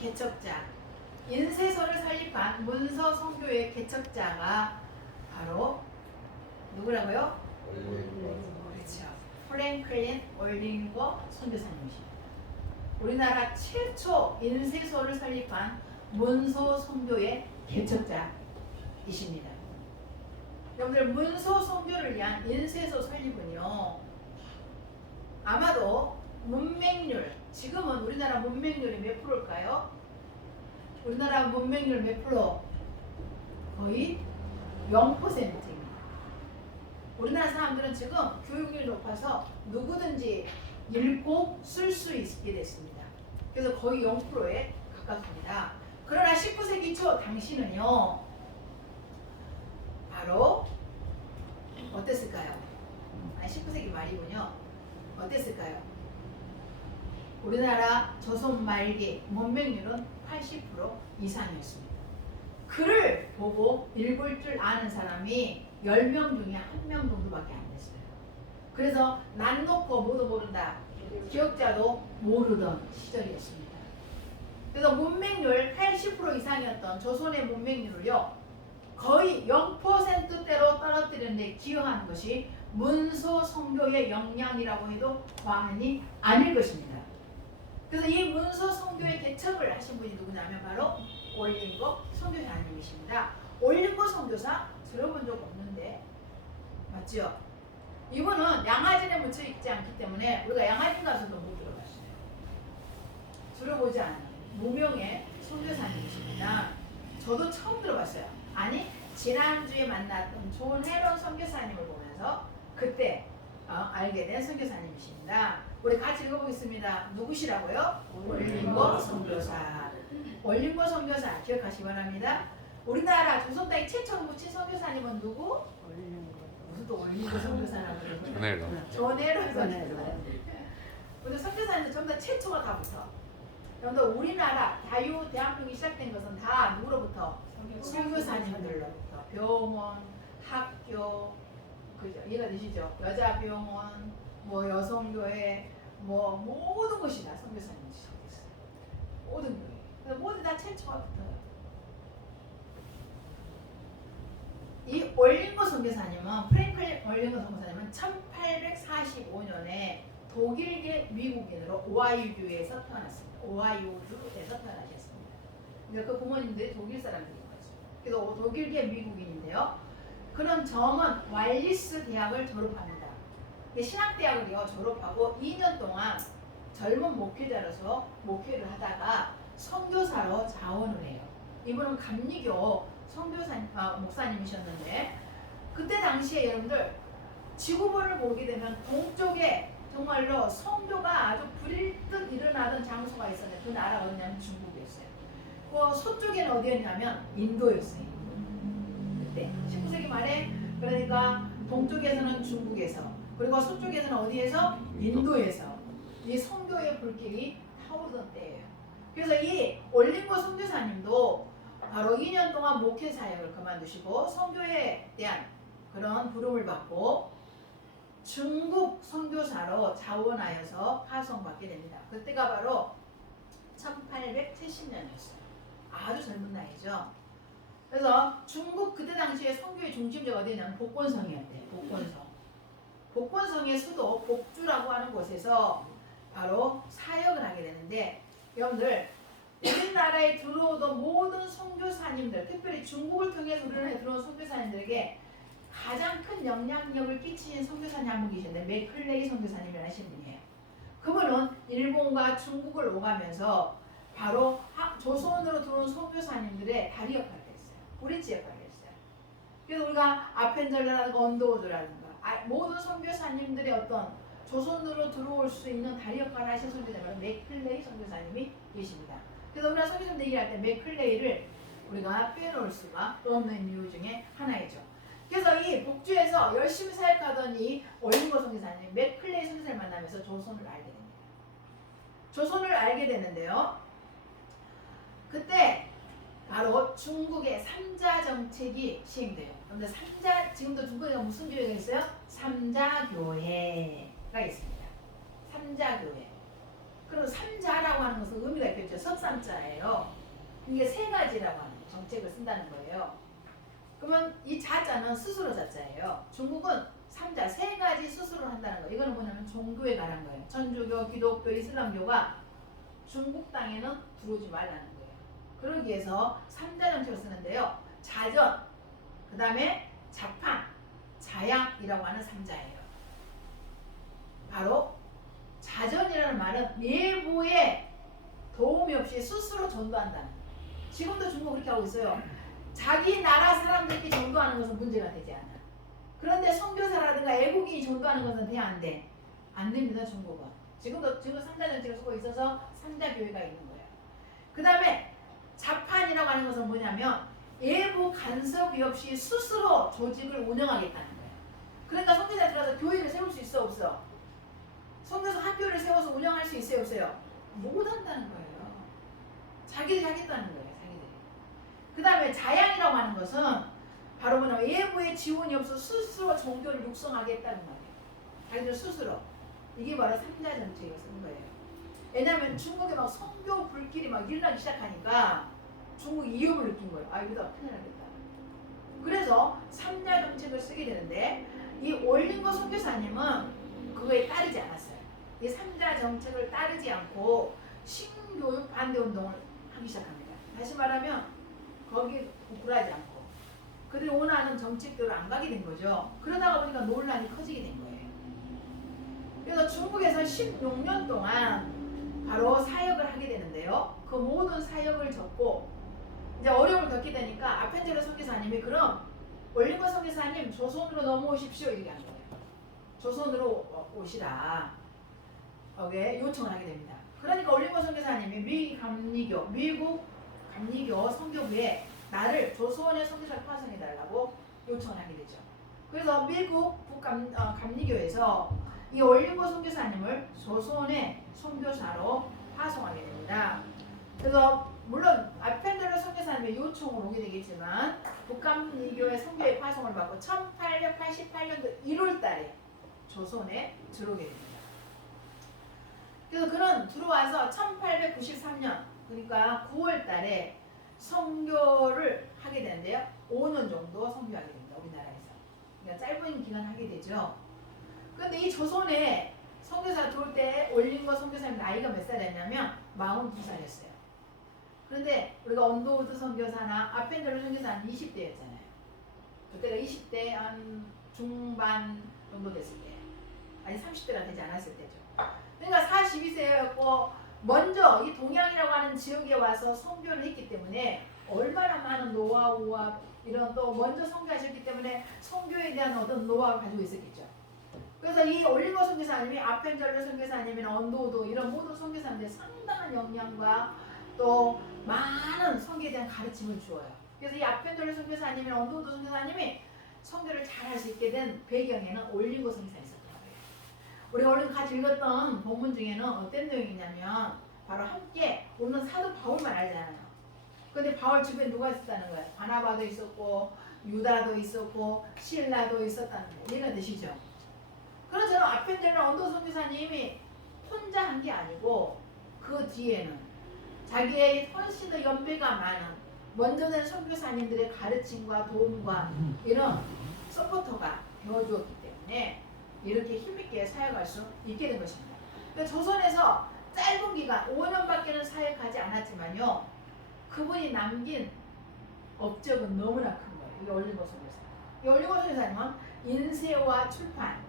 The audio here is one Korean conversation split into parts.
개척자, 인쇄소를 설립한 문서 선교의 개척자가 바로 누구라고요? 그렇죠. 프랭클린 올링거 선교사님이십니다. 우리나라 최초 인쇄소를 설립한 문서 선교의 개척자이십니다. 여러분들 문서 선교를 위한 인쇄소 설립은요, 아마도 문맹률, 지금은 우리나라 문맹률이 몇 프로일까요? 우리나라 문맹률 몇 프로? 거의 0%입니다. 우리나라 사람들은 지금 교육률이 높아서 누구든지 읽고 쓸 수 있게 됐습니다. 그래서 거의 0%에 가깝습니다. 그러나 19세기 초 당시는요, 바로 어땠을까요? 19세기 말이군요. 어땠을까요? 우리나라 조선 말기 문맹률은 80% 이상이었습니다. 글을 보고 읽을 줄 아는 사람이 10명 중에 1명 정도밖에 안 됐어요. 그래서 난 놓고 모두 모른다, 기억자도 모르던 시절이었습니다. 그래서 문맹률 80% 이상이었던 조선의 문맹률을요, 거의 0%대로 떨어뜨리는 데 기여한 것이 문서 선교의 역량이라고 해도 과언이 아닐 것입니다. 그래서 이 문서 선교의 개척을 하신 분이 누구냐면 바로 올링거 선교사님이십니다. 올링거 선교사 들어본 적 없는데 맞죠? 이분은 양화진에 묻혀 있지 않기 때문에 우리가 양화진 가서도 못 들어봤어요. 들어보지 않은 무명의 선교사님이십니다. 저도 처음 들어봤어요. 아니, 지난주에 만났던 존 헤런 선교사님을 보면서 그때 알게 된 선교사님이십니다. 우리 같이 읽어보겠습니다. 누구시라고요? 올링거 선교사. 올링거 선교사 기억하시기 바랍니다. 우리나라 조선 땅에 최초로 묻힌 선교사님은 누구? 무슨 또 올링거 선교사라고 그러고? 존 헤런 선교사. 근데 선교사님들 전부 다 최초가 다 붙어. 그런데 우리나라 자유대한민국이 시작된 것은 다 누구로부터? 선교사님들로부터. 병원, 학교, 그죠? 이해가 되시죠? 여자병원, 뭐 여성교회, 뭐 모든 것이 다 선교사님이 시작했어요. 모든 교회. 그래서 모두 다 최초가 붙어요. 이 올링거 선교사님은, 프랭클린 올링거 선교사님은 1845년에 독일계 미국인으로 오하이오주에서 태어났습니다. 오하이오주에서 태어나셨습니다. 그러니까 그 부모님들이 독일 사람들인 거죠. 그래서 독일계 미국인인데요. 그런 점은 왈리스 대학을 졸업합니다. 신학대학을요 졸업하고 2년 동안 젊은 목회자로서 목회를 하다가 선교사로 자원을 해요. 이분은 감리교 목사님이셨는데, 그때 당시에 여러분들 지구본을 보게 되면 동쪽에 정말로 선교가 아주 불일듯 일어나던 장소가 있었는데 그 나라가 어디냐면 중국이었어요. 그 서쪽에는 어디였냐면 인도였어요. 그때 19세기 말에, 그러니까 동쪽에서는 중국에서, 그리고 서쪽에서는 어디에서? 인도에서 이 선교의 불길이 타오르던 때예요. 그래서 이 올링거 선교사님도 바로 2년 동안 목회 사역을 그만두시고 선교에 대한 그런 부름을 받고 중국 선교사로 자원하여서 파송받게 됩니다. 그때가 바로 1870년이었어요. 아주 젊은 나이죠. 그래서 중국 그때 당시에 선교의 중심지가 어디냐면 복권성이었대요. 복권성의 수도 복주라고 하는 곳에서 바로 사역을 하게 되는데, 여러분들 우리나라에 들어오던 모든 선교사님들, 특별히 중국을 통해서 우리나라에 들어온 선교사님들에게 가장 큰 영향력을 끼친 선교사님 한 분 계시는데 맥클레이 선교사님이라는 분이에요. 그분은 일본과 중국을 오가면서 바로 조선으로 들어온 선교사님들의 다리 역할을 했어요. 브릿지 역할을 했어요. 그래서 우리가 아펜젤러라든가 언더우드라든가 모든 선교사님들의 어떤 조선으로 들어올 수 있는 다리 역할을 하신 선교사님은 맥클레이 선교사님이 계십니다. 그래서 우리가 선교사님들 얘기할 때 맥클레이를 우리가 빼놓을 수가 없는 이유 중에 하나이죠. 그래서 이 복주에서 열심히 사역하던 이 올링거 선교사님, 맥클레이 선교사를 만나면서 조선을 알게 됩니다. 조선을 알게 되는데요. 그때 바로 중국의 3자 정책이 시행돼요. 그런데 3자, 지금도 중국에 무슨 교회가 있어요? 3자 교회가 있습니다. 3자 교회. 그리고 삼자라고 하는 것은 의미가 있겠죠. 석삼자예요. 이게 세 가지라고 하는 정책을 쓴다는 거예요. 그러면 이 자자는 스스로 자자예요. 중국은 삼자 세 가지 스스로 한다는 거예요. 이거는 뭐냐면 종교에 관한 거예요. 천주교, 기독교, 이슬람교가 중국 땅에는 들어오지 말라는 거예요. 그러기 위해서 삼자 정책을 쓰는데요. 자전, 그 다음에 자판, 자양이라고 하는 삼자예요. 바로 자전이라는 말은 내부에 도움이 없이 스스로 전도한다는 거예요. 지금도 중국 그렇게 하고 있어요. 자기 나라 사람들끼리 전도하는 것은 문제가 되지 않아. 그런데 선교사라든가 애국인이 전도하는 것은 돼 안 돼? 안 됩니다. 중국은. 지금도 삼자 정책을 쓰고 있어서 삼자 교회가 있는 거예요. 그 다음에 자판이라고 하는 것은 뭐냐면 외부 간섭이 없이 스스로 조직을 운영하겠다는 거예요. 그러니까 선교사 들어가서 교회를 세울 수 있어 없어? 선교사 학교를 세워서 운영할 수 있어요 없어요? 못 한다는 거예요. 자기들이 하겠다는 거예요. 자기들이. 그 다음에 자양이라고 하는 것은 바로 뭐냐면 외부의 지원이 없어 스스로 종교를 육성하겠다는 말이에요. 자기들 스스로. 이게 바로 삼자 정책을 쓰는 거예요. 왜냐하면 중국에 막 선교 불길이 막 일어나기 시작하니까 중국 위협을 느낀 거예요. 아 이러다 큰일 나겠다. 그래서 삼자 정책을 쓰게 되는데 이 올링고 선교사님은 그거에 따르지 않았어요. 이 삼자 정책을 따르지 않고 신교육 반대 운동을 하기 시작합니다. 다시 말하면 거기에 굴하지 않고 그들이 원하는 정책대로 안 가게 된 거죠. 그러다가 보니까 논란이 커지게 된 거예요. 그래서 중국에서 16년 동안 바로 사역을 하게 되는데요. 그 모든 사역을 접고 이제 어려움을 겪게 되니까 아펜젤로 선교사님이 그럼 올링고 선교사님 조선으로 넘어오십시오 이렇게 한 거예요. 조선으로 오시라. 요청을 하게 됩니다. 그러니까 올링고 선교사님이 미국 감리교 선교부에 나를 조선의 선교사로 파송해달라고 요청을 하게 되죠. 그래서 미국 감리교에서 이 올링고 선교사님을 조선의 선교사로 파송하게 됩니다. 그래서 물론 아펜젤로 선교사님의 요청으로 오게 되겠지만 북감리교의 선교의 파송을 받고 1888년도 1월달에 조선에 들어오게 됩니다. 그래서 그는 들어와서 1893년 그러니까 9월달에 선교를 하게 되는데요. 5년 정도 선교하게 됩니다. 우리나라에서. 그러니까 짧은 기간 하게 되죠. 그런데 이 조선에 선교사 들어올 때 올링고 선교사님 나이가 몇 살이었냐면 42살이었어요. 그런데 우리가 언더우드 선교사나 아펜젤로 선교사는 20대였잖아요. 그때가 20대 한 중반 정도 됐을 때, 아니 30대가 되지 않았을 때죠. 그러니까 42세였고 먼저 이 동양이라고 하는 지역에 와서 선교를 했기 때문에 얼마나 많은 노하우와 이런 또 먼저 선교하셨기 때문에 선교에 대한 어떤 노하우를 가지고 있었겠죠. 그래서 이 올링고 선교사님이 아펜젤로 선교사님이나 언더우드 이런 모든 선교사님들의 상당한 역량과 또 많은 선교에 대한 가르침을 주어요. 그래서 이 아펜젤로 선교사님이나 언더우드 선교사님이 선교를 잘할 수 있게 된 배경에는 올링고 선교사가 있었던 거예요. 우리가 오늘 같이 읽었던 본문 중에는 어떤 내용이냐면 바로 함께 우리는 사도 바울만 알잖아요. 근데 바울 주변에 누가 있었다는 거예요? 바나바도 있었고 유다도 있었고 실라도 있었다는 거예요. 이해가 되시죠? 그래서 저는 아펜젤로 언더우드 선교사님이 혼자 한 게 아니고 그 뒤에는 자기의 훨씬 더 연배가 많은 먼저 된 선교사님들의 가르침과 도움과 이런 서포터가 되어주었기 때문에 이렇게 힘있게 사역할 수 있게 된 것입니다. 그러니까 조선에서 짧은 기간 5년밖에는 사역하지 않았지만요. 그분이 남긴 업적은 너무나 큰 거예요. 이 올링고 선교사. 이 올링고 선교사님은 인쇄와 출판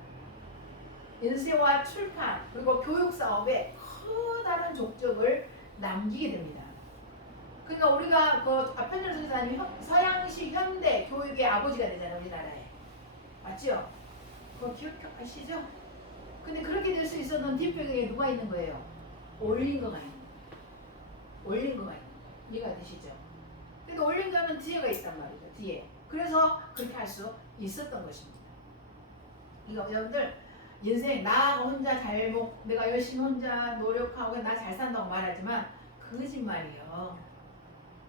그리고 교육 사업에 커다란 족적을 남기게 됩니다. 그러니까 우리가 그 아펜젤로 선교사님이 서양식 현대 교육의 아버지가 되잖아요. 우리나라에. 맞죠? 그거 기억하시죠? 근데 그렇게 될 수 있었던 뒷배경에 누가 있는 거예요? 올링거가 있는 거예요. 올링거가 있는 거예요. 이해가 되시죠? 그러니까 올링거는 뒤에가 있단 말이죠. 뒤에. 그래서 그렇게 할 수 있었던 것입니다. 이거 여러분들 인생 나 혼자 내가 열심히 혼자 노력하고 나 잘 산다고 말하지만 거짓말이에요.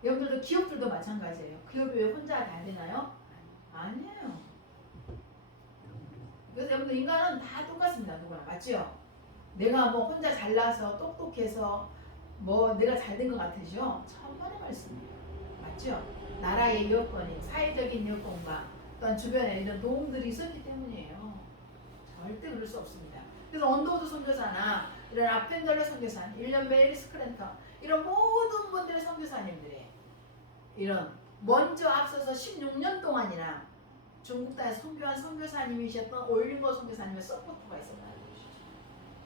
여러분들도 기업들도 마찬가지예요. 기업이 왜 혼자 다 되나요? 아니에요. 그래서 여러분들 인간은 다 똑같습니다. 누구나. 맞죠? 내가 뭐 혼자 잘나서 똑똑해서 뭐 내가 잘 된 것 같으죠? 천만의 말씀이에요. 맞죠? 나라의 여건이 사회적인 여건과 또한 주변에 이런 도움들이 있었기 때문이에요. 절대 그럴 수 없습니다. 그래서 언더우드 선교사나 이런 아펜젤러 선교사님, 일련 메리 스크랜터 이런 모든 분들의 선교사님들이 이런 먼저 앞서서 16년 동안이나 중국 땅에 선교한 선교사님이셨던 올리버 선교사님의 서포트가 있었다는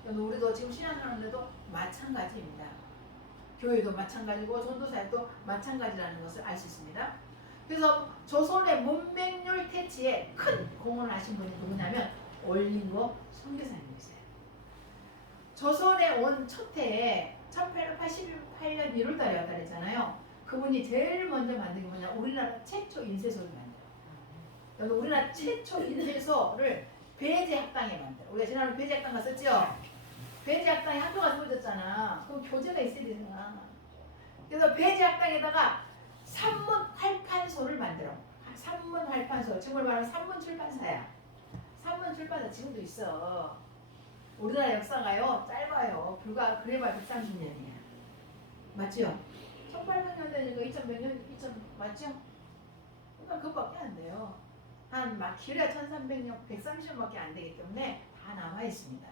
것이죠. 우리도 지금 신앙하는데도 마찬가지입니다. 교회도 마찬가지고 전도사도 마찬가지라는 것을 알 수 있습니다. 그래서 조선의 문맹률 퇴치에 큰 공헌을 하신 분이 누구냐면 올린거 선교사님이세요. 조선에 온 첫 해에 1888년 1월달이었다 그랬잖아요. 그분이 제일 먼저 만든 게 뭐냐, 우리나라 최초 인쇄소를 만들어요. 우리나라 최초 인쇄소를 배제학당에 만들어요. 우리가 지난번에 배제학당 갔었죠? 배제학당에 학교가 세워졌잖아. 그럼 교재가 있어야 되잖아. 그래서 배제학당에다가 산문 활판소를 만들어. 산문 활판소, 정말 말하면 산문 출판사야. 산문 출판사 지금도 있어. 우리나라 역사가요 짧아요. 불과 그래봐야 130년이야. 맞죠? 1800년대니까 2100년, 2000 맞죠? 그러니까 그것밖에 안 돼요. 한 막 길어야 1300년, 130년밖에 안 되기 때문에 다 남아 있습니다.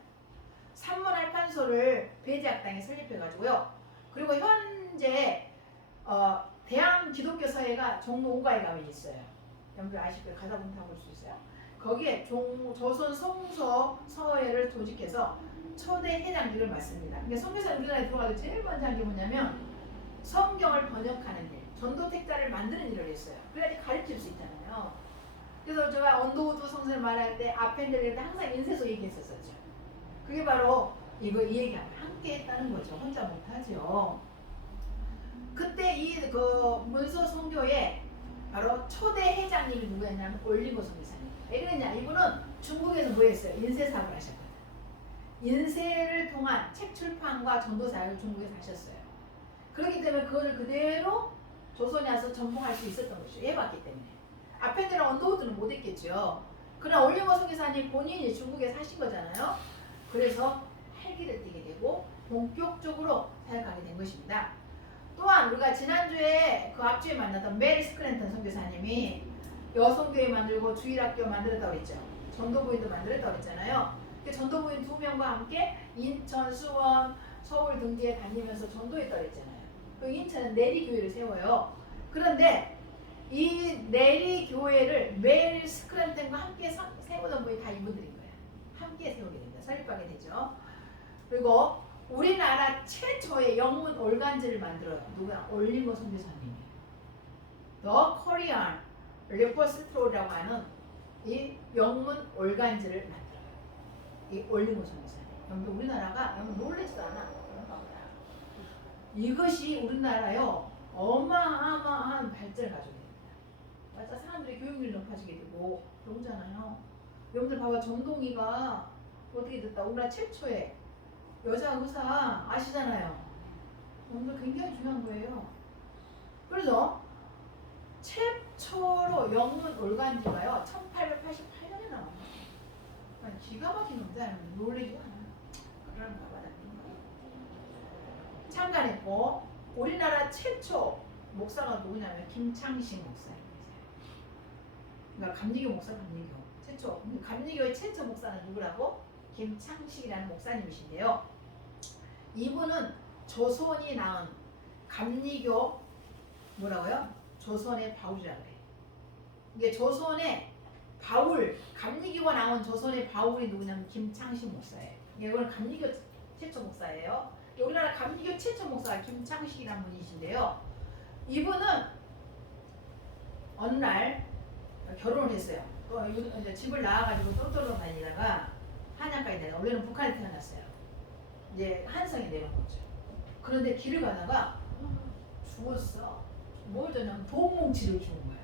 산문 활판소를 배제학당에 설립해가지고요. 그리고 현재 대한 기독교 사회가 종로 5가에 가면 있어요. 여러분들 아실 거예요. 가다 보면 다 볼 수 있어요. 거기에 조선 성서 서회를 조직해서 초대 회장직을 맡습니다. 그러니까 선교사 우리나라에 들어가도 제일 먼저 한 게 뭐냐면 성경을 번역하는 일, 전도 택자를 만드는 일을 했어요. 그래야지 가르칠 수 있잖아요. 그래서 제가 언더우드 성서를 말할 때 아펜젤일 때 항상 인쇄소 얘기했었죠. 그게 바로 이 얘기하면 함께 했다는 거죠. 혼자 못하죠. 그때 그 문서 선교에 바로 초대 회장님이 누구였냐면 올리버 선교사님. 왜 그랬냐? 이분은 중국에서 뭐 했어요? 인쇄 사업을 하셨거든요. 인쇄를 통한 책 출판과 전도 사역을 중국에서 하셨어요. 그렇기 때문에 그걸 그대로 조선에 와서 전봉할 수 있었던 것이죠. 해봤기 때문에. 아펜젤러 언더우드는 못했겠죠. 그러나 올리버 선교사님 본인이 중국에 사신 거잖아요. 그래서 활기를 띠게 되고 본격적으로 사역하게 된 것입니다. 또한 우리가 지난주에 그 앞주에 만났던 메리 스크랜턴 선교사님이 여성교회 만들고 주일학교 만들었다고 했죠. 전도부인도 만들었다고 했잖아요. 그 전도부인 2명과 함께 인천, 수원, 서울 등지에 다니면서 전도했다고 했잖아요. 그 인천은 내리교회를 세워요. 그런데 이 내리교회를 메리 스크랜턴과 함께 세우던 분이 다 이분들인 거예요. 함께 세우게 됩니다. 설립하게 되죠. 그리고 우리나라 최초의 영문 올간지를 만들어요. 누구야? 올리버 선교사님이에요. The Korean Repository라고 하는 이 영문 올간지를 만들어요. 이 올리버 선교사님. 여러분 우리나라가 여러분 놀라지도 않아. 이것이 우리나라요 어마어마한 발전을 가져오게 됩니다. 맞아, 사람들이 교육률이 높아지게 되고 그러잖아요. 여러분들 봐봐, 전동이가 어떻게 됐다. 우리나라 최초의 여자 의사 아시잖아요. 여러분들 굉장히 중요한 거예요. 그래서 최초로 영문 올간지가요 1888년에 나왔어요. 기가 막힌 놈이다. 놀리지도 않아요. 그런가 봐. 참관했고 우리나라 최초 목사가 누구냐면 김창식 목사입니다. 그러니까 감리교 목사, 감리교 최초. 감리교의 최초 목사는 누구라고? 김창식이라는 목사님이신데요. 이분은 조선이 낳은 감리교 뭐라고요? 조선의 바울이라고 그래요. 이게 조선의 바울, 감리교가 나온 조선의 바울이 누구냐면 김창식 목사예요. 이건 감리교 최초 목사예요. 우리나라 감리교 최초 목사가 김창식이라는 분이신데요. 이분은 어느 날 결혼을 했어요. 또 이제 집을 나와가지고 똘똘똘 다니다가 한양까지 내려. 원래는 북한에 태어났어요. 이제 한성에 내려온 거죠. 그런데 길을 가다가 죽었어. 뭘 줬냐면 도뭉치를 죽은 거야.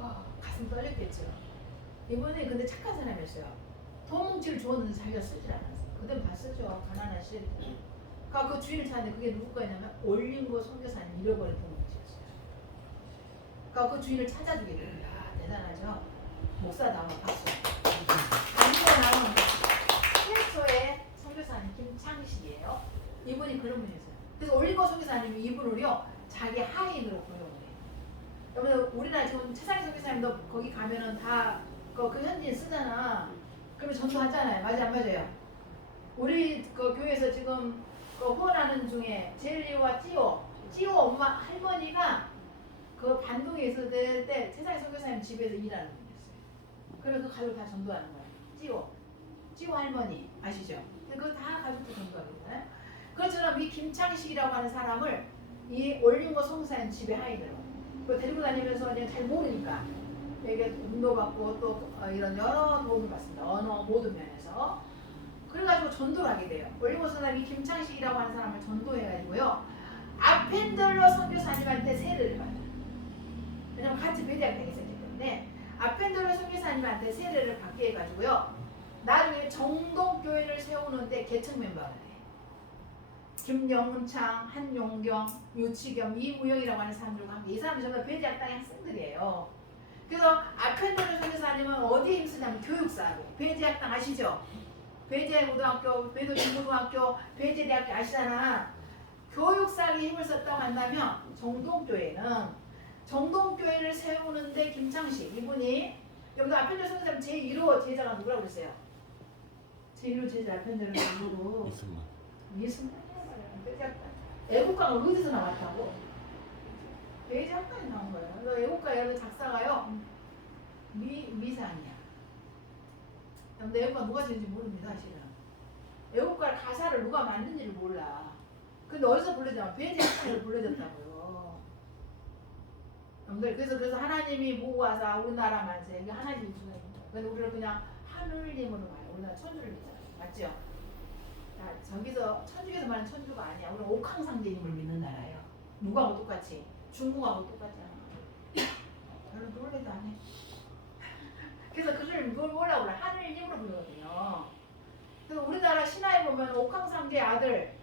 와, 가슴 떨렸겠죠. 이분이 근데 착한 사람이었어요. 도뭉치를 주었는데 자기가 쓰질 않았어. 그땐 다 쓰죠. 가난한 시절 때. 그러니까 그 주인을 찾는데 그게 누구 거냐면 올린거 선교사님 잃어버린 도뭉치였어요. 그러니까 그 주인을 찾아주게 됩니다. 대단하죠. 목사다운 박수. 감리교에 나온 최초의 선교사님 김창식이에요. 이분이 그런 분이었어요. 그래서 올리버 선교사님이 이분을요 자기 하인으로 고용을 해요. 여러분 우리나라 지금 최상희 선교사님도 거기 가면은 다 그 현지인 쓰잖아. 그러면 전도하잖아요. 맞아 안 맞아요? 우리 그 교회에서 지금 그 후원하는 중에 젤리와 찌오 엄마 할머니가 그 반동에 있을 때 최상희 선교사님 집에서 일하는 분이었어요. 그래서 그 가족 다 전도하는 거예요. 찌오 할머니 아시죠? 그거 다 가족도 전도하거든요. 그것처럼 이 김창식이라고 하는 사람을 이 올림고 송사님 집에 하인으로 그 데리고 다니면서 그냥 잘 모르니까 이게 운도받고 또 이런 여러 도움을 받습니다. 언어 모든 면에서. 그래가지고 전도를 하게 돼요. 올림고 송사님이 김창식이라고 하는 사람을 전도해가지고요. 아펜들러 선교사님한테 세례를 받아요. 왜냐면 같이 배대학 되겠었기 때문에 아펜들러 선교사님한테 세례를 받게 해가지고요. 나중에 정동교회를 세우는데 개척 멤버가 돼요. 김영창, 한용경, 유치겸, 이무영이라고 하는 사람들과 함께 이 사람들 전부 배대학 땅의 학생들이에요. 그래서 아펜들러 선교사님은 어디에 힘쓰냐면 교육사고 배대학 땅 아시죠? 배재고등학교, 배도진고등학교, 배재대학교 아시잖아. 교육사에 힘을 썼다고 한다면 정동교회를 세우는데 김창식 이분이 여기서 아펜델 선생님 제1호 제자가 누구라고 그랬어요? 제1호 제자 아펜델은 누구? 이승만. 애국가가 어디서 나왔다고? 배재학당에 나온 거예요. 그래서 애국가 여러 작사가요 미상이야. 근데 애국가 누가 지은지 모릅니다 실은. 애국가 가사를 누가 만든지를 몰라. 근데 어디서 불러줬냐면 배재학당에서 불러줬다고요. 그래서 하나님이 보고 와서 우리나라 만세 이게 하나님 주권입니다. 근데 우리는 그냥 하늘님으로 봐요. 우리나라 천주를 믿잖아요. 맞죠? 저기서 천주에서 말하는 천주가 아니야. 우리는 옥황상제님을 믿는 나라예요. 누구하고 똑같이 중국하고 똑같지 않아. 별로 놀래도 안 해. 그래서 그를 뭐라고 그래? 하늘님으로 부르거든요. 그래서 우리나라 신화에 보면 옥황상제의 아들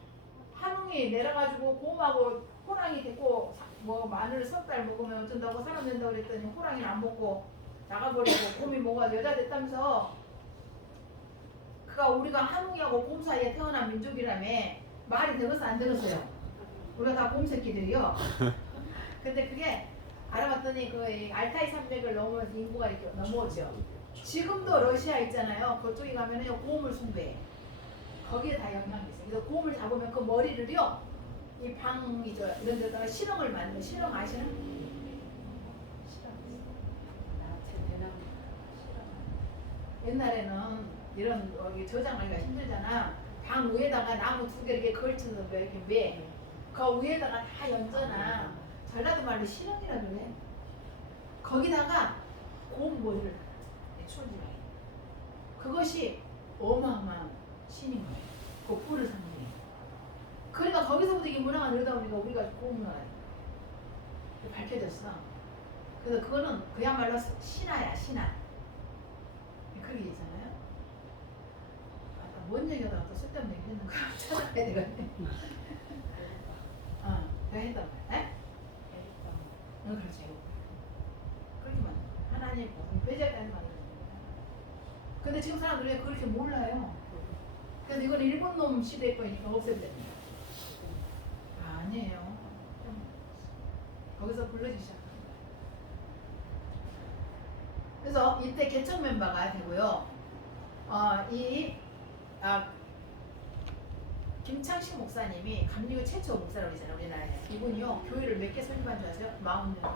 한웅이 내려가지고 곰하고 호랑이 데리고 뭐 마늘 석 달 먹으면 어쩐다고 사람 된다고 그랬더니 호랑이는 안 먹고 나가버리고 곰이 뭐가 여자 됐다면서 그가 우리가 한웅이하고 곰 사이에 태어난 민족이라며 말이 되겠어 안 되겠어요? 우리가 다 곰 새끼들이요. 근데 그게 알아봤더니 그 알타이 산맥을 넘으면서 인구가 이렇게 넘어오죠. 지금도 러시아 있잖아요. 그쪽에 가면은 곰을 숭배해. 거기에 다 영향이 있어요. 그래서 곰을 잡으면 그 머리를요, 이 방이죠. 이런 데다가 실형을 만들어. 실형 아시는? 옛날에는 이런 저장하기가 힘들잖아. 방 위에다가 나무 2개 이렇게 걸쳐서 이렇게 매. 그 위에다가 다 얹어놔. 전라도 말로 실형이라고 해. 거기다가 곰 머리를 추운지가 그것이 어마어마한 신인 거예요. 그 뿔을 상징해. 그러니까 거기서부터 이게 문화가 늘다 보니까 우리가 곰 문화가 밝혀졌어. 그래서 그거는 그야말로 신화야, 신화. 그렇게 있잖아요. 뭔 얘기하다가 또 쓸데없는 얘기 했는 거 찾아봐야 되거든. 내가 했단 말이야. 그렇지. 그렇게만 하나님 배제까지 만들어줍니다. 근데 지금 사람들이 왜 그렇게 몰라요? 그래서 이건 일본 놈 시대 거니까 없애야 됩니다. 아니에요. 거기서 불러주기 시작합니다. 그래서 이때 개척 멤버가 되고요. 김창식 목사님이 감리교 최초 목사라고 그러잖아요. 우리나라에. 이분이요. 교회를 몇 개 설립한 줄 아세요? 40년.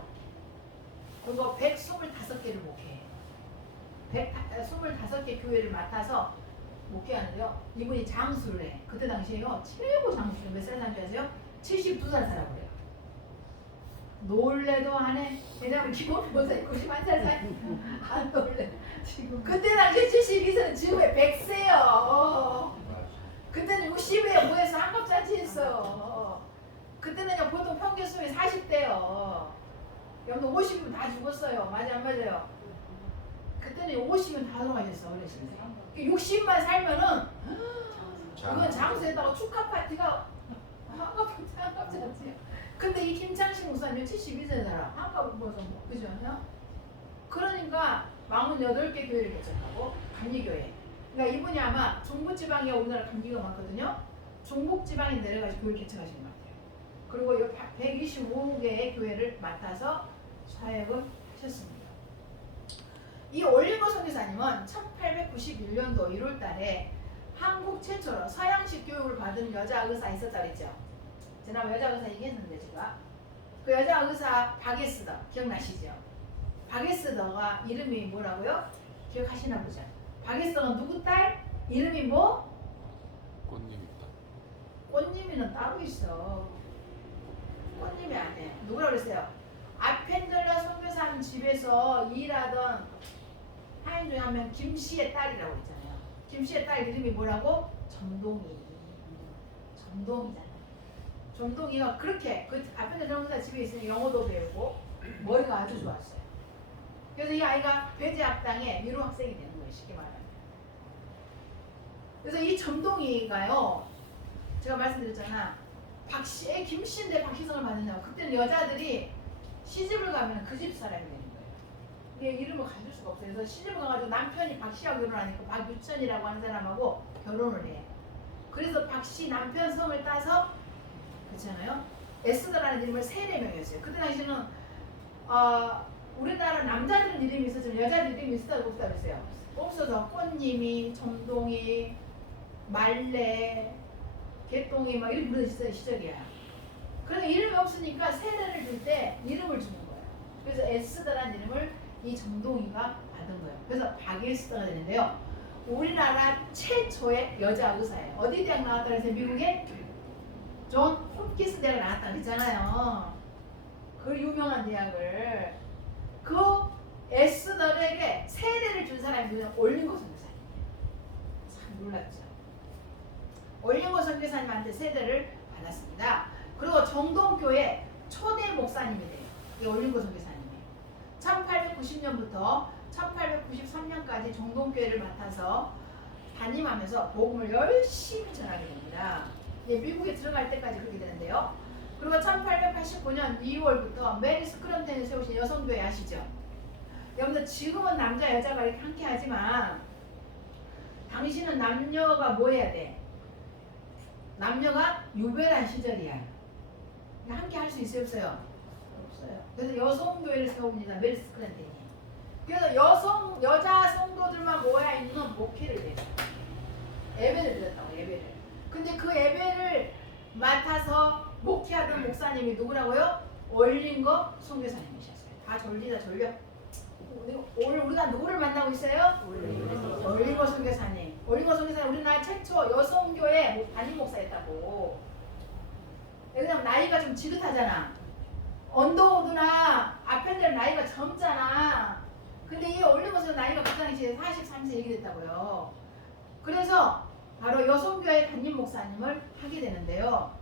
그리고 125개를 목회해요. 125개 교회를 맡아서 목회하는데요. 이분이 장수를 해. 그때 당시에요. 최고 장수를 몇 살 사는 줄 아세요? 72살 살아고 그래요. 놀래도 안 해. 왜냐면 기본 목사님 91살 사이. 안 놀래. 지금. 그때 당시에 72세는 지금의 100세요. 그때는 60에 모여서 한갑잔치 했어요. 그때는 보통 평균 수명이 40대요. 여러분 50이면 다 죽었어요. 맞아 안 맞아요? 그때는 50이면 다 돌아가셨어 어르신들. 60만 살면은 그건 장소에다가 축하 파티가 한갑잔치. 근데 이 김창식 목사님 72세 살아. 한갑을 모아서 뭐 그죠? 그러니까 48개 교회를 개척하고 감리교회 그러니까 이분이 아마 중부지방에 우리나라 감기가 많거든요. 중북지방에 내려가서 교회 개척하신 것 같아요. 그리고 125개의 교회를 맡아서 사역을 하셨습니다. 이 올리버 선교사님은 1891년도 1월 달에 한국 최초로 서양식 교육을 받은 여자 의사 있었다 그랬죠. 지난번 여자 의사 얘기했는데 제가 그 여자 의사 바게스더 기억나시죠? 바게스더가 이름이 뭐라고요? 기억하시나 보죠? 바게스더가 누구 딸? 이름이 뭐? 꽃님 딸. 꽃님이는 따로 있어. 꽃님이 아니에요. 누구라 그랬어요? 아펜젤러 선교사님 집에서 일하던 하인 중에 한 명 김씨의 딸이라고 했잖아요. 김씨의 딸 이름이 뭐라고? 점동이. 점동이잖아요. 점동이가 그렇게 그 아펜젤러 선교사 집에 있으니 영어도 배우고 머리가 아주 좋았어요. 그래서 이 아이가 배제학당의 미루 학생이 되는 거예요. 쉽게 말하면. 그래서 이 점동이가요. 제가 말씀드렸잖아. 박씨, 김씨인데 박희성을 받는다고. 그때는 여자들이 시집을 가면 그 집 사람이 되는 거예요. 이게 이름을 가질 수가 없어요. 그래서 시집을 가가지고 남편이 박씨하고 결혼하니까 박유천이라고 하는 사람하고 결혼을 해. 그래서 박씨 남편 성을 따서 그렇잖아요. 에스더라는 이름을 3-4명이었어요. 그때 당시에는 우리나라 남자들은 이름이 있었지만 여자들 이름이 있었다고 없다 그랬어요. 없어서 꽃님이, 점동이, 말레, 개똥이 막 이렇게 부르는 시절이야. 그래서 이름이 없으니까 세례를 줄 때 이름을 주는 거예요. 그래서 에스더라는 이름을 이 점동이가 받은 거예요. 그래서 박에스더가 되는데요. 우리나라 최초의 여자 의사예요. 어디 대학 나왔다고 해서 미국에 존 홉킨스 대학 나왔다고 했잖아요. 그 유명한 대학을 그 에스더에게 세례를 준 사람이 누구냐? 올린고 선교사님이에요. 참 놀랍죠. 올린고 선교사님한테 세례를 받았습니다. 그리고 정동교회 초대 목사님이 돼요. 이 올린고 선교사님이 1890년부터 1893년까지 정동교회를 맡아서 담임하면서 복음을 열심히 전하게 됩니다. 미국에 들어갈 때까지 그렇게 되는데요. 그리고 1889년 2월부터 메리 스크럼텐을 세우신 여성교회 아시죠? 여러분들 지금은 남자 여자가 이렇게 함께 하지만 당신은 남녀가 뭐 해야 돼? 남녀가 유별한 시절이야. 함께 할 수 있어요 없어요? 없어요. 그래서 여성교회를 세웁니다. 메리 스크럼텐이. 그래서 여자 성도들만 모여 있는 목회를 해요. 예배를 드렸다고 예배를. 근데 그 예배를 맡아서 목회하던 목사님이 누구라고요? 올린거 선교사님이셨어요. 다 졸리다 졸려. 오늘 우리가 누구를 만나고 있어요? 올린거 선교사님. 올린거 선교사님 우리나라 최초 여성교회 담임 목사였다고. 왜냐면 나이가 좀 지긋하잖아. 언더우드나 아펜델 나이가 젊잖아. 근데 이 올린거 선교사 나이가 그 당시에 43세 얘기됐다고요. 그래서 바로 여성교회 담임 목사님을 하게 되는데요.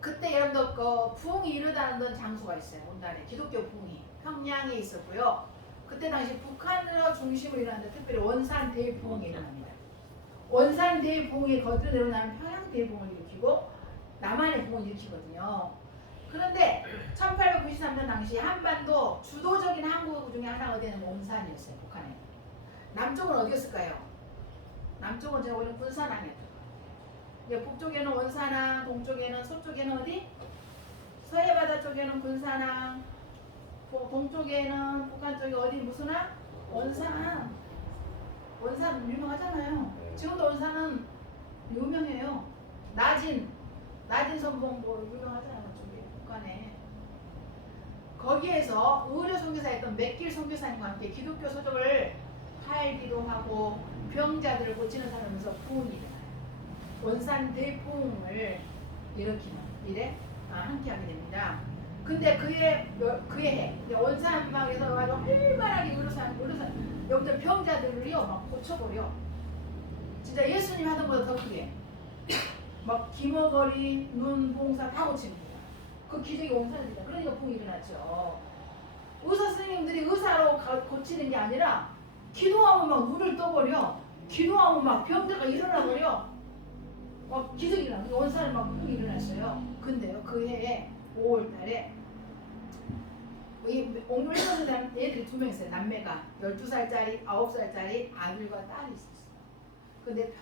그때 여러분들 그 부흥이 일어나는 장소가 있어요. 온달에 기독교 부흥이 평양에 있었고요. 그때 당시 북한으로 중심으로 일어났는데 특별히 원산 대부흥이 일어납니다. 원산 대부흥이 거들어 내려오면 평양 대부흥을 일으키고 남한의 부흥을 일으키거든요. 그런데 1893년 당시 한반도 주도적인 항구 중에 하나가 되는 원산이었어요. 북한에. 남쪽은 어디였을까요? 남쪽은 제가 보기에는 군산항이었던 거예요. 북쪽에는 원산항, 동쪽에는 서쪽에는 어디? 서해바다 쪽에는 군산항, 동쪽에는 북한 쪽에 어디 무슨 항? 원산. 원산 유명하잖아요. 지금도 원산은 유명해요. 나진 선봉도 유명하잖아요. 그쪽에 북한에. 거기에서 의료 선교사였던 맥길 선교사님과 함께 기독교 서적을 팔기도 하고 병자들을 고치는 사람에서 부흥이 일어나요. 원산 대부흥을 일으키는 일에 함께하게 됩니다. 근데 그의 해 원산방에서 아주 활발하게 의료사 여기들 병자들을요 막 고쳐버려. 진짜 예수님 하던 것보다 더 크게 막 기머거리, 눈, 봉사 다 고칩니다. 그 기적이 원산입니다. 그러니까 부흥이 일어났죠. 의사 선생님들이 의사로 고치는 게 아니라 기도하면 막 눈을 떠버려. 기도하면 막 병자가 일어나버려. 막 기적이 일어나. 원산을 막 부흥이 일어났어요. 근데요 그 해에 5월달에 이 옥물리는 애들이 2명 있어요. 남매가 12살짜리, 9살짜리 아들과 딸이 있었어요. 근데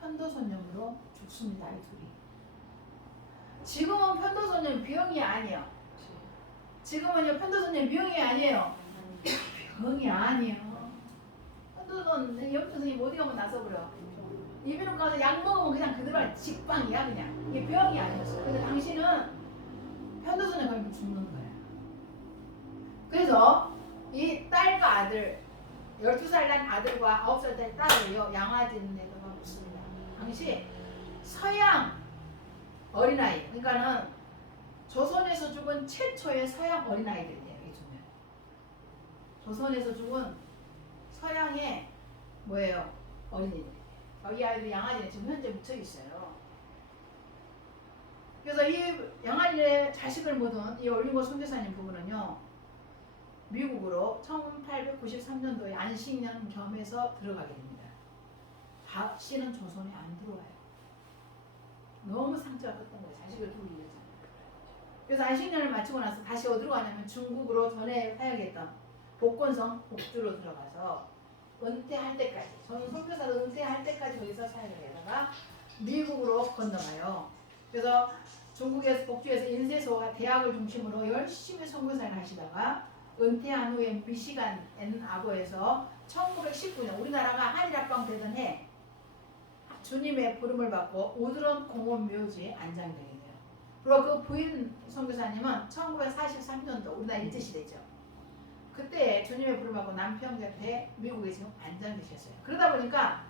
편도선염으로 죽습니다. 이 둘이. 지금은 편도선염 병이 아니에요. 지금은요 편도선염 병이 아니에요. 병이 아니에요. 편도선 염증성이 어디 가면 나서 그래요. 이비인후과 가서 약 먹으면 그냥 그대로 직방이야 그냥. 이게 병이 아니었어. 근데 당신은 편도선에 걸리면 죽는 거예요. 그래서 이 딸과 아들 12살 난 아들과 9살 된 딸을요 양화진에다가 묻습니다. 당시 서양 어린아이 그러니까는 조선에서 죽은 최초의 서양 어린아이들이에요. 이 두 명. 조선에서 죽은 서양의 뭐예요? 어린이들. 이 아이들이 양화진에 지금 현재 묻혀 있어요. 그래서 이 양화진의 자식을 묻은 이 올림고 선교사님 부부는요 미국으로 1893년도에 안식년 겸해서 들어가게 됩니다. 박 씨는 조선에 안 들어와요. 너무 상처가 컸던 거예요. 자식을 두기 위해서. 그래서 안식년을 마치고 나서 다시 어디로 가냐면 중국으로 전에 사역했던 복건성 복주로 들어가서 은퇴할 때까지 저는 선교사로 은퇴할 때까지 거기서 사역을 하다가 미국으로 건너가요. 그래서 중국에서 복주에서 인쇄소와 대학을 중심으로 열심히 선교사를 하시다가 은퇴한 후에 미시간 앤아버에서 1919년 우리나라가 한일합방 되던 해 주님의 부름을 받고 우드런 공원 묘지에 안장되게 돼요. 그리고 그 부인 선교사님은 1943년도 우리나라 일제시대죠. 그때 주님의 부름을 받고 남편 곁에 미국에 지금 안장되셨어요. 그러다 보니까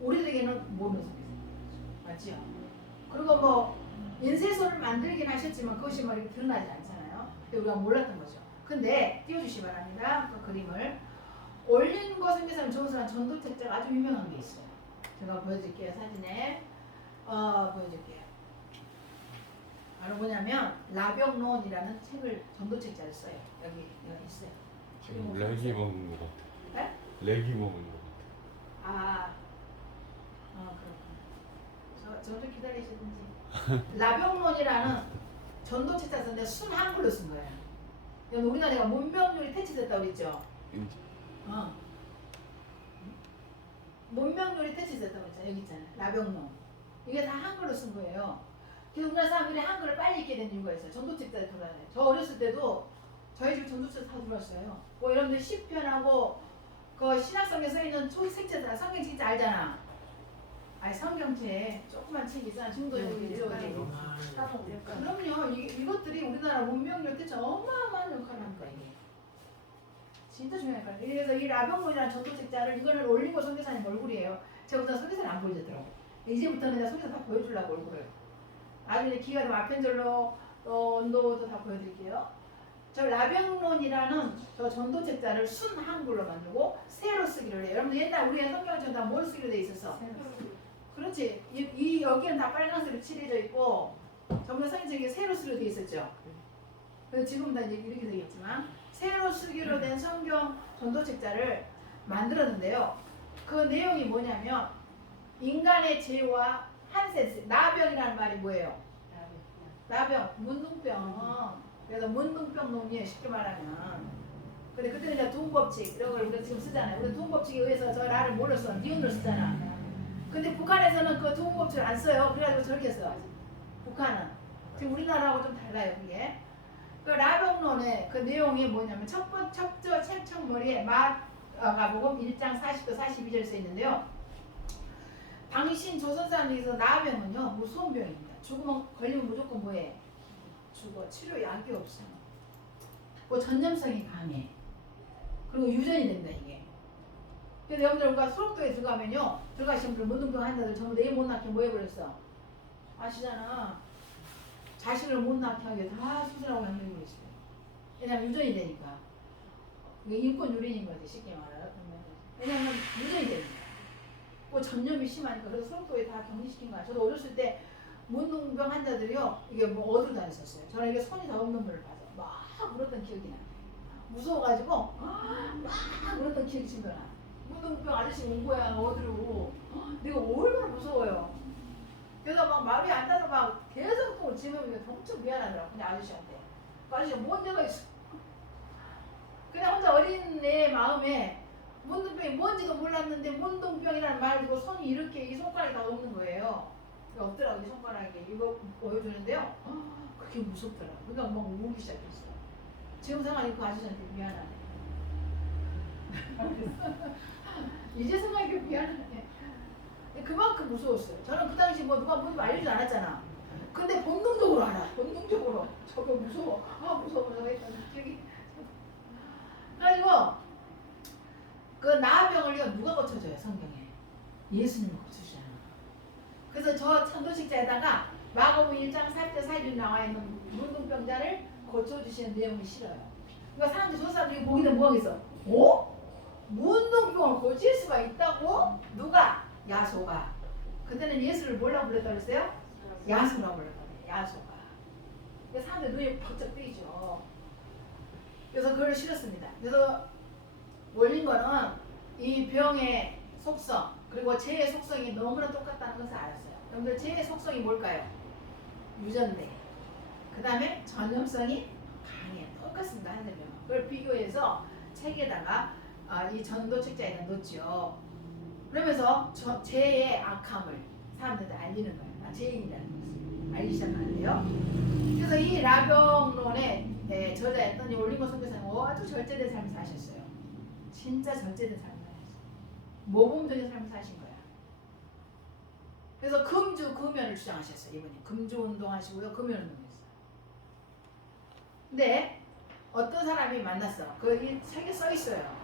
우리에게는 모르는 소리예요. 맞죠? 그리고 뭐 인쇄소를 만들긴 하셨지만 그것이 뭐 이렇게 드러나지 않잖아요. 우리가 몰랐던 거죠. 근데 띄워주시 바랍니다. 그 그림을 올림고 선교사님 조선한 전도책자가 아주 유명한 게 있어요. 제가 보여드릴게요. 사진에 보여줄게요. 바로 뭐냐면 라병론이라는 책을 전도책자를 써요. 여기 있어요. 지금 렉이 먹는 것 같아. 네? 렉이 먹는 것 같아. 그렇구나. 저 좀 기다리시든지. 라병론이라는 전도책자 썼는데 순 한글로 쓴 거예요. 우리나라가 문명률이 퇴치됐다고 그랬죠? 문명률이 퇴치됐다고 그랬잖아요. 여기 있잖아요. 라병론. 이게 다 한글로 쓴 거예요. 그래서 우리나라 사람들이 한글을 빨리 읽게 된 이유가 있어요. 전도책자에 들어가요. 저 어렸을 때도 저희 집 전도책 다 들어왔어요. 뭐 여러분들 시편하고 그 신약성경에 써있는 책자들 성경 진짜 알잖아. 아니 성경책 조그만 책 있잖아. 중도에 들어가요. 그럼요. 이것들이 우리나라 문명률 퇴치 어마어마한 역할을 합니다. 이게. 진짜 중요한 거예요. 그래서 이 라병론이라는 전도책자를 이거는 올림고 선교사님 얼굴이에요. 제가 보다 선교사를 안 보여줬더라고. 이제부터는 내가 선교사 다 보여주려고 얼굴을. 나중에 기회가 되면 아펜절로 언도도 다 보여드릴게요. 저 라병론이라는 저 전도책자를 순 한글로 만들고 새로 쓰기로 해요. 여러분들 옛날 우리의 성경처럼 다 뭘 쓰기로 돼 있었어? 그렇지. 여기는 다 빨간색으로 칠해져 있고 전부 성경책에 새로 쓰기로 돼 있었죠. 그래서 지금 다 이제 이렇게 되겠지만 새로 쓰기로 된 성경 전도책자를 만들었는데요. 그 내용이 뭐냐면 인간의 죄와 한센스, 나병이라는 말이 뭐예요? 나병, 문둥병. 그래서 문둥병 논리에 쉽게 말하면. 근데 그때는 이제 두음법칙 이런 걸 우리가 지금 쓰잖아요. 우리 두음법칙에 의해서 저 라를 뭘로 써? 니은으로 쓰잖아. 근데 북한에서는 그 두음법칙을 안 써요. 그래가지고 저렇게 써. 북한은. 지금 우리나라하고 좀 달라요, 그게. 그 라병론의 그 내용이 뭐냐면 첫 머리에 마가복음 1장 40도 42절 써 있는데요. 당신 조선 사람들에서 나병은요 무서운 병입니다. 죽으면 걸리면 무조건 뭐해? 죽어. 치료 약이 없어. 뭐 전염성이 강해. 그리고 유전이 된다 이게. 그래서 여러분들 우리가 소록도에 들어가면요 들어가신 분들 문둥병 환자들 전부 내 못 낳게 뭐 해버렸어? 아시잖아. 자식을 못 낳게 하기 위해 다 수술하고 양육을 있어요. 왜냐면 유전이 되니까. 이게 인권 유린인 거지 쉽게 말하면. 왜냐면 유전이 되니까. 뭐 전염이 심하니까 그래서 소록도에 다 격리시킨 거야. 저도 어렸을 때 문둥병 환자들이요 이게 뭐 어디로 다녔었어요. 저는 이게 손이 다 없는 분을 봐서 막 울었던 기억이 나. 무서워가지고 막 울었던 기억이 지금 나. 문둥병 아저씨 온 거야 어디로. 내가 얼마나 무서워요. 그래서 막 마루에 앉아서 막 계속 또 지금 엄청 미안하더라고. 그냥 아저씨한테. 그 아저씨가 뭔 죄가 있어. 그냥 혼자 어린 내 마음에 문둥병이 뭔지도 몰랐는데 문둥병이라는 말 듣고 손이 이렇게 이 손가락이 다 없는 거예요. 없더라고 이 손가락이. 이거 보여주는데요. 그게 무섭더라고. 그러니까 막 울기 시작했어. 지금 생각하니 그 아저씨한테 미안하네. 이제 생각하니까 미안하네. 그만큼 무서웠어요. 저는 그 당시 뭐 누가 뭔지 알려주지 않았잖아. 근데 본능적으로 알아. 본능적으로. 저거 무서워. 무서워. 저기. 그래가지고 그 나병을요 누가 고쳐줘요 성경에? 예수님이 고쳐주잖아. 그래서 저 천도식자에다가 마가복음 1장 4절 4절 나와 있는 문둥병자를 고쳐주시는 내용이 싫어요. 그러니까 사람들이 저 사람들이 보기 때문에 뭐 하겠어? 문둥병을 고칠 수가 있다고? 누가? 야소가. 그때는 예수를 뭐라고 불렀다고 그랬어요? 야소라고 불렀다고 그래요. 야소가. 그래서 사람들 눈이 번쩍 뜨이죠. 그래서 그걸 싫었습니다. 그래서 올린 거는 이 병의 속성 그리고 죄의 속성이 너무나 똑같다는 것을 알았어요. 여러분들 죄의 속성이 뭘까요? 유전대. 그 다음에 전염성이 강해. 똑같습니다. 하늘명. 그걸 비교해서 책에다가 이 전도 책자에다 넣었죠. 그러면서 죄의 악함을 사람들한테 알리는 거예요. 죄인이라는 것을 알리기 시작하는데요. 그래서 이 라병론의 저자였던 이 올리고 선교사는 아주 절제된 삶을 사셨어요. 진짜 절제된 삶을 사셨어요. 모범적인 삶을 사신 거야. 그래서 금주 금연을 주장하셨어요. 이분이 금주 운동하시고요, 금연 운동했어요. 근데 어떤 사람이 만났어. 이 책에 써 있어요.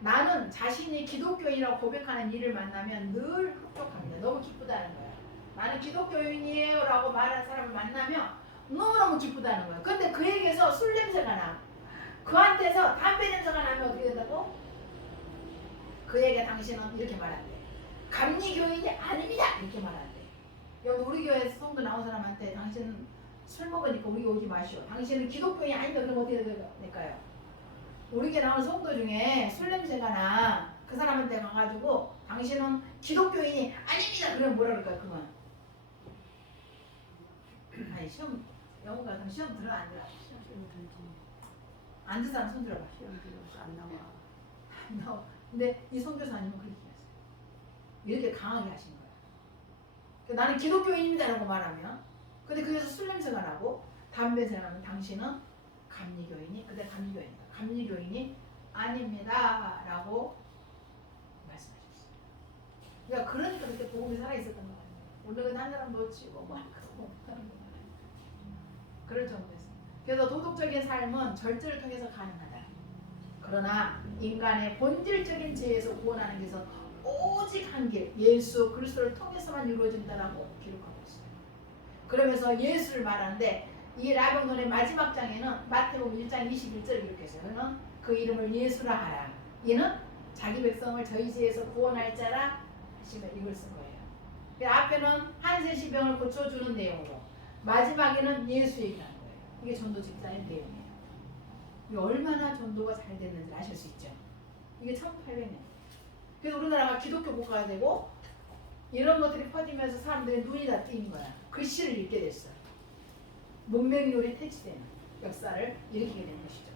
나는 자신이 기독교인이라고 고백하는 이를 만나면 늘 흡족합니다. 너무 기쁘다는 거야. 나는 기독교인이에요 라고 말하는 사람을 만나면 너무너무 기쁘다는 거야. 근데 그에게서 술 냄새가 나. 그한테서 담배 냄새가 나면 어떻게 된다고? 그에게 당신은 이렇게 말한대. 감리교인이 아닙니다. 이렇게 말한대. 여기 우리 교회에서 성도 나온 사람한테 당신은 술 먹으니까 우리 오지 마시오. 당신은 기독교인이 아니다. 그럼 어떻게 될까요? 우리 교회 나오는 성도 중에 술 냄새가 나. 그 사람한테 가가지고 당신은 기독교인이 아닙니다. 그러면 뭐라 그럴까요? 그건. 아니 시험 영어 같은 시험 들어 안 들어? 시험 들지. 안 듣는 사람 손 들어봐. 시험 들어서 안 나와. 안 나와. 근데 이 선교사님은 그렇게 했어요. 이렇게 강하게 하신 거야. 그러니까 나는 기독교인입니다라고 말하면, 근데 그래서 술 냄새가 나고 담배 냄새가 나면 당신은 감리교인이, 근데 감리교인이다. 감리교인이 아닙니다라고 말씀하셨어요. 그러니까 그때 복음이 살아 있었던 거 같아요. 오늘은 한 사람 놓치고 뭐 그러고 못하는 거 같아요. 그럴 정도였어요. 그래서 도덕적인 삶은 절제를 통해서 가능하다. 그러나 인간의 본질적인 죄에서 구원하는 것은 오직 한 길, 예수 그리스도를 통해서만 이루어진다라고 기록하고 있어요. 그러면서 예수를 말하는데 이 라병론의 마지막 장에는 마태복음 1장 21절을 기록했어요. 그는 그 이름을 예수라 하라. 이는 자기 백성을 저희 죄에서 구원할 자라 하시며 이걸 쓴 거예요. 그 앞에는 한센시병을 고쳐주는 내용으로 마지막에는 예수 얘기하는 거예요. 이게 전도 직자의 내용이에요. 이게 얼마나 전도가 잘 됐는지 아실 수 있죠. 이게 1800년. 그래서 우리나라가 기독교 국가가 되고 이런 것들이 퍼지면서 사람들의 눈이 다 뜨인 거야. 글씨를 읽게 됐어요. 문맹률이 퇴치되는 역사를 일으키게 된 것이죠.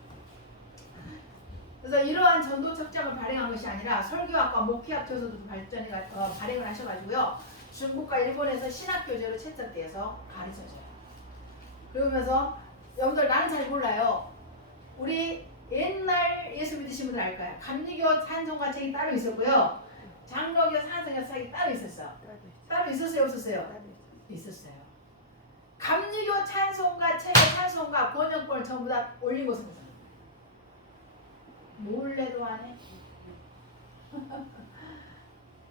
그래서 이러한 전도 척장을 발행한 것이 아니라 설교학과 목회학 교수도 발행을 하셔가지고요. 중국과 일본에서 신학교재로 채택돼서 가르쳐져요. 그러면서 여러분들 나는 잘 몰라요. 우리 옛날 예수 믿으신 분들 알까요? 감리교 찬송가 책이 따로 있었고요. 장로교 찬송가 책이 따로 있었어요. 따로 있었어요? 없었어요? 있었어요. 감리교 찬송가 책의 찬송가 번역본을 전부 다 올린 것은 몰래도 안 해.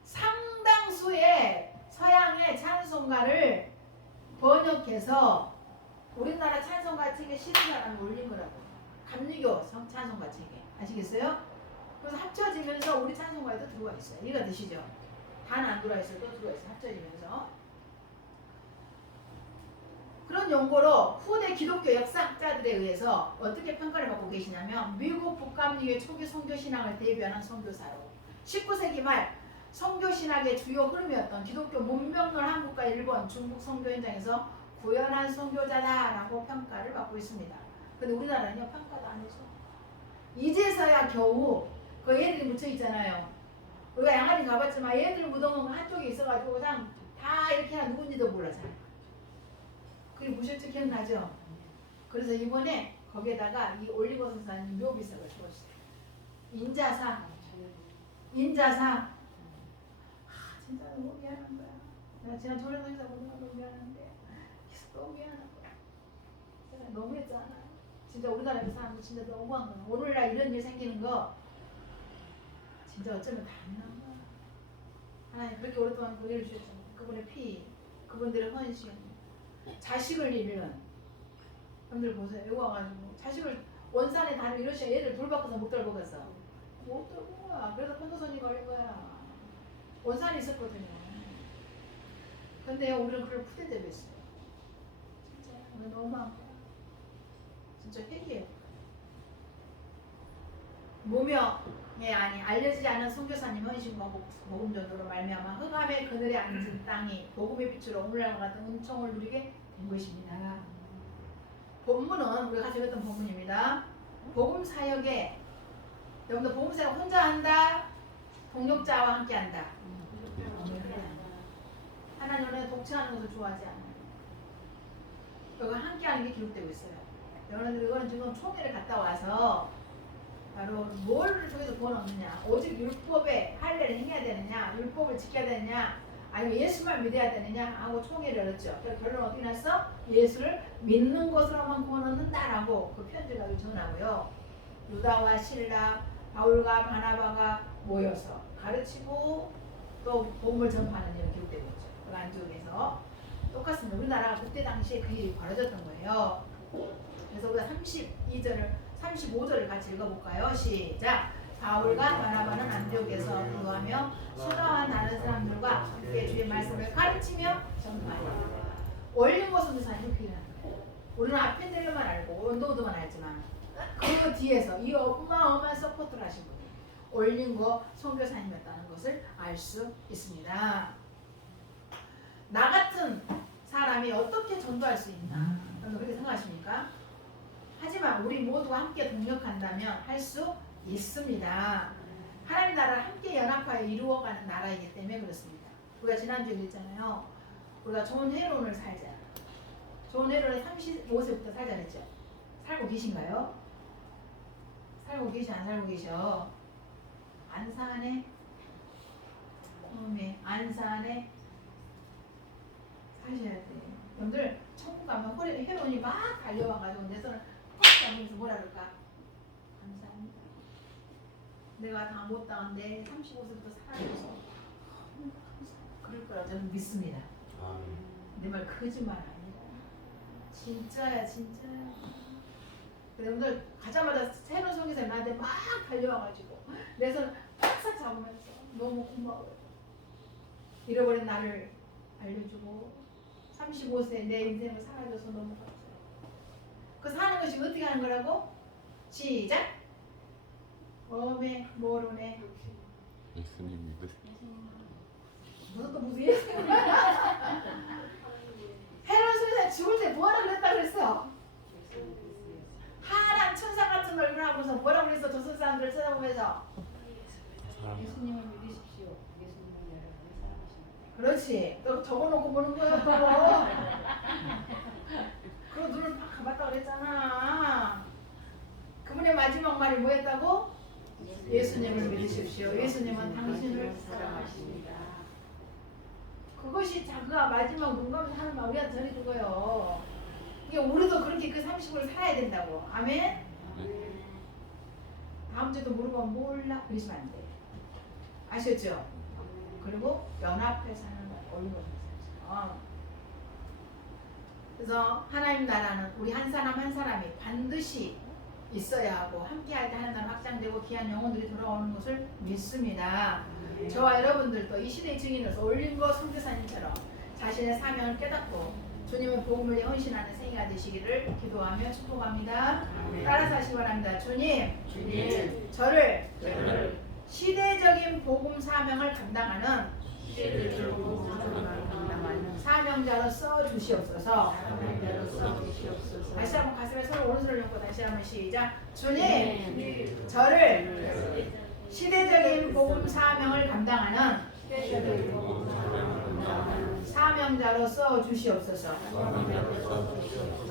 상당수의 서양의 찬송가를 번역해서 우리나라 찬송가 책에 실은 사람이 올린 거라고. 감리교 찬송가 책에. 아시겠어요? 그래서 합쳐지면서 우리 찬송가에도 들어와 있어요. 이해가 되시죠? 다는 안 들어와 있어요. 또 들어와 있어요. 합쳐지면서. 그런 연고로 후대 기독교 역사학자들에 의해서 어떻게 평가를 받고 계시냐면 미국 북감리교의 초기 선교신학을 대변한 선교사로 19세기 말 선교신학의 주요 흐름이었던 기독교 문명론 한국과 일본, 중국 선교 현장에서 구현한 선교자다라고 평가를 받고 있습니다. 근데 우리나라는요 평가도 안 해줘. 이제서야 겨우 그 얘들이 묻혀 있잖아요. 우리가 양아지 가봤지만 얘들 무덤은 한쪽에 있어가지고 그냥 다 이렇게 하나 누군지도 몰라잖아요. 그게 보셨죠? 기억나죠? 그래서 이번에 거기에다가 이 올리버스사님 묘비석을 주었어요. 인자상. 진짜 너무 미안한 거야. 내가 지난 조련사에서 보는 거 너무 미안한데 너무 미안한 거야. 내가 너무했잖아. 진짜 우리나라 사람들 진짜 너무한 거야. 오늘날 이런 일 생기는 거 진짜 어쩌면 당연한 거야. 하나님 그렇게 오랫동안 우리를 주셨잖아요. 그분의 피, 그분들의 헌신, 자식을 잃는 분들 보세요. 여기 와가지고 자식을 원산에 다니면 이러시면 얘를 돌 바꿔서 못 돌보겠어. 못 돌본 거야. 그래서 편도선이 걸린 거야. 원산이 있었거든요. 근데 우리는 그걸 푸대대했어요. 진짜 오늘 너무한 거야. 진짜 회개해요. 무명의 아니 알려지지 않은 선교사님 헌신과 복음 전도로 말미암아 흑암의 그늘에 앉은 땅이 복음의 빛으로 오늘날과 같은 은총을 누리게 된 것입니다. 본문은 우리가 가지고 있던 본문입니다. 복음 사역에 여러분들 복음 사역 혼자 한다, 동력자와 함께 한다. 하나님은 독채하는 것을 좋아하지 않아요. 여기 함께하는 게 기록되고 있어요. 여러분들 이거는 지금 총회를 갔다 와서 바로 뭘 통해서 구원 얻느냐, 오직 율법에 할례를 행해야 되느냐, 율법을 지켜야 되느냐, 아니면 예수만 믿어야 되느냐 하고 총회를 열었죠. 그래서 결론 어떻게 났어? 예수를 믿는 것으로만 구원 얻는다라고 그 편지를 전하고요. 유다와 실라, 바울과 바나바가 모여서 가르치고 또 복음을 전파하는 일이 기록되고 있죠. 그 안쪽에서 똑같습니다. 우리나라가 그때 당시에 그 일이 벌어졌던 거예요. 그래서 우리가 35절을 같이 읽어볼까요? 시작! 바울과 바나바는 안디옥에서 기도하며 수다와 다른 사람들과 함께 주의 말씀을 가르치며 전파하였다. 올림보 선교사님 이렇게 일하는 거예요. 우리는 아펜델로만 알고 원도우드만 알지만 그 뒤에서 이 어마어마한 서포트를 하신 분이 올림보 선교사님이었다는 것을 알 수 있습니다. 나 같은 사람이 어떻게 전도할 수 있나? 여러분 그렇게 생각하십니까? 하지만 우리 모두가 함께 동력한다면 할 수 있습니다. 하나님 나라를 함께 연합하여 이루어가는 나라이기 때문에 그렇습니다. 우리가 지난주에 그랬잖아요. 우리가 좋은 회론을 살자. 좋은 회론을 35세부터 살자 그랬죠. 살고 계신가요? 살고 계시 안 살고 계셔? 안산에 안산에 사셔야 돼. 여러분들 천국 가면 허리에 회론이 막 달려와가지고 내 손을 꽉 잡으면서 뭐라 그럴까? 감사합니다. 내가 다 못당한데 35세부터 살아줘서 그럴 거라고 저는 믿습니다. 내 말 거짓말 아니다. 진짜야 진짜야. 여러분들 가자마자 새로운 성기사님 나한테 막 달려와가지고 내 손을 팍싹 잡으면서 너무 고마워요. 잃어버린 나를 알려주고 35세 내 인생을 살아줘서 너무 감사해요. 그 사는 것이 어떻게 하는 거라고? 시작! 어메 모르네 예수님 믿으세요. 무슨 예수님 헤롯 선생 죽을 때 뭐라 그랬다 그랬어? 하나님 천사 같은 얼굴 하고서 뭐라 그랬어? 조선 사람들을 쳐다보면서 예수님을 믿으십시오. 예수님은 여러분을 사랑하십니다. 그렇지. 또 적어놓고 보는 거야 또. 그리고 눈을 팍 감았다 그랬잖아. 그분의 마지막 말이 뭐였다고? 예수님을 믿으십시오. 예수님은 당신을 사랑하십니다. 그것이 자기가 마지막 눈 감면서 하는 말 우리한테 전해준 거예요. 이게 우리도 그렇게 그 30을 살아야 된다고. 아멘? 다음 주도 물어보면 몰라 그러시면 안 돼. 아셨죠? 그리고 연합해 사는 올리고 살죠. 그래서 하나님 나라는 우리 한 사람 한 사람이 반드시 있어야 하고 함께할 때 하는 나라 확장되고 귀한 영혼들이 돌아오는 것을 믿습니다. 저와 여러분들도 이 시대의 증인으로서 올림보 선교사님처럼 자신의 사명을 깨닫고 주님의 복음을 헌신하는 생애가 되시기를 기도하며 축복합니다. 따라서 하시기 바랍니다. 주님, 저를 시대적인 복음 사명을 감당하는 사명자로 써 주시옵소서. 다시 한번 가슴에 서로 오른손을 얹고 다시 한번 시작. 주님, 저를 시대적인 복음 사명을 감당하는 사명자로서 주시옵소서.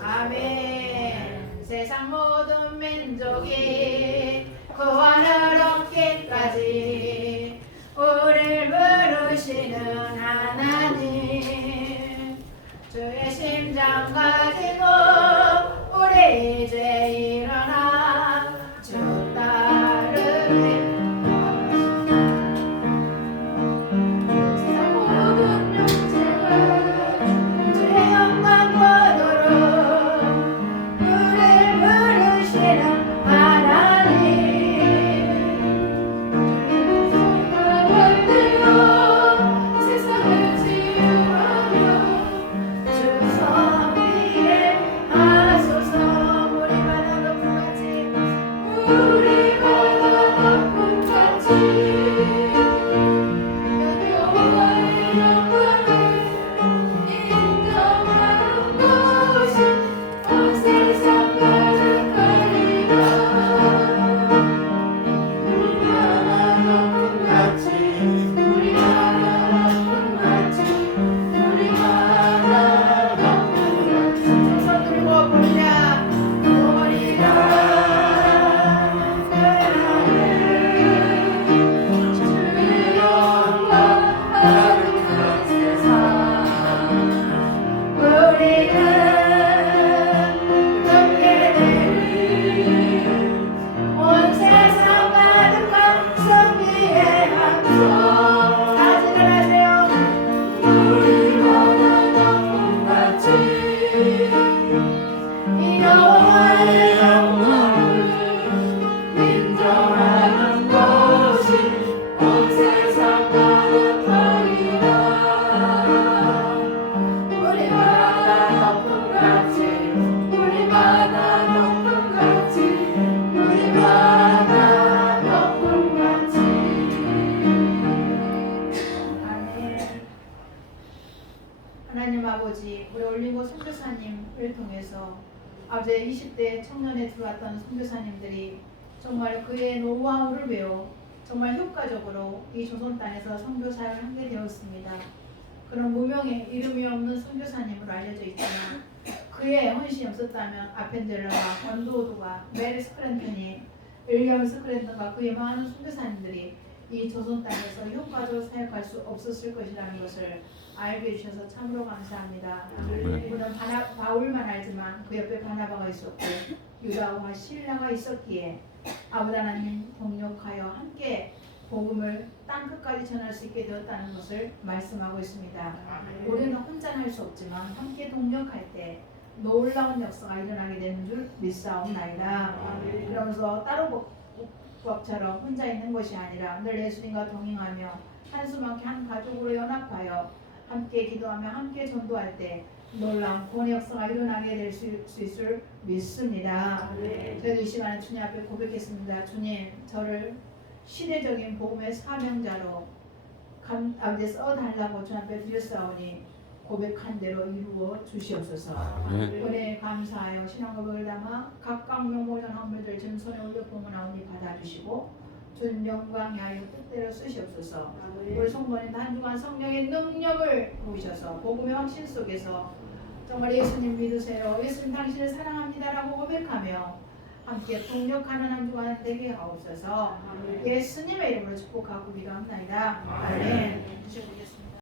아멘. 세상 모든 민족이 구원을 얻기까지 우리를 부르시는 하나님, 주의 심장 가지고 우리 이제 일어나 주 따르리. 하나님 아버지, 우리 올리고 선교사님을 통해서 아버지 20대 청년에 들어왔던 선교사님들이 정말 그의 노하우를 배워 정말 효과적으로 이 조선 땅에서 선교 사역을 하게 되었습니다. 그런 무명의 이름이 없는 선교사님으로 알려져 있지만 그의 헌신이 없었다면 아펜젤러가 원도우드가 메리 스크랜턴이 윌리엄 스크랜턴과 그의 많은 선교사님들이 이 조선 땅에서 효과적으로 사역할 수 없었을 것이라는 것을 알게 해주셔서 참으로 감사합니다. 우리는 바울만 알지만 그 옆에 바나바가 있었고 유다와 실라가 있었기에 아버지 하나님 동력하여 함께 복음을 땅끝까지 전할 수 있게 되었다는 것을 말씀하고 있습니다. 우리는 혼자 할 수 없지만 함께 동력할 때 놀라운 역사가 일어나게 되는 줄 믿사옵나이다. 그러면서 따로 법처럼 혼자 있는 것이 아니라 늘 예수님과 동행하며 한수만케 한 가족으로 연합하여 함께 기도하며 함께 전도할 때 놀라운 구원의 역사가 일어나게 될 수 있을 믿습니다. 저희도 이 시간에 주님 앞에 고백했습니다. 주님, 저를 시대적인 복음의 사명자로 아버지 써달라고 주님 앞에 드렸사오니 고백한 대로 이루어 주시옵소서. 은혜에 감사하여 신앙 고백을 담아 각각 명모전 헌물들 지금 손에 올려 봉헌하오니 받아주시고 주님 영광이 하여 뜻대로 쓰시옵소서. 우리 성도님도 한 주간 성령의 능력을 보이셔서 복음의 확신 속에서 정말 예수님 믿으세요, 예수님 당신을 사랑합니다라고 고백하며 함께 동력하는 한 주간 되게 하옵소서. 예수님의 이름으로 축복하고 기도합나이다. 아멘. 주셔보겠습니다.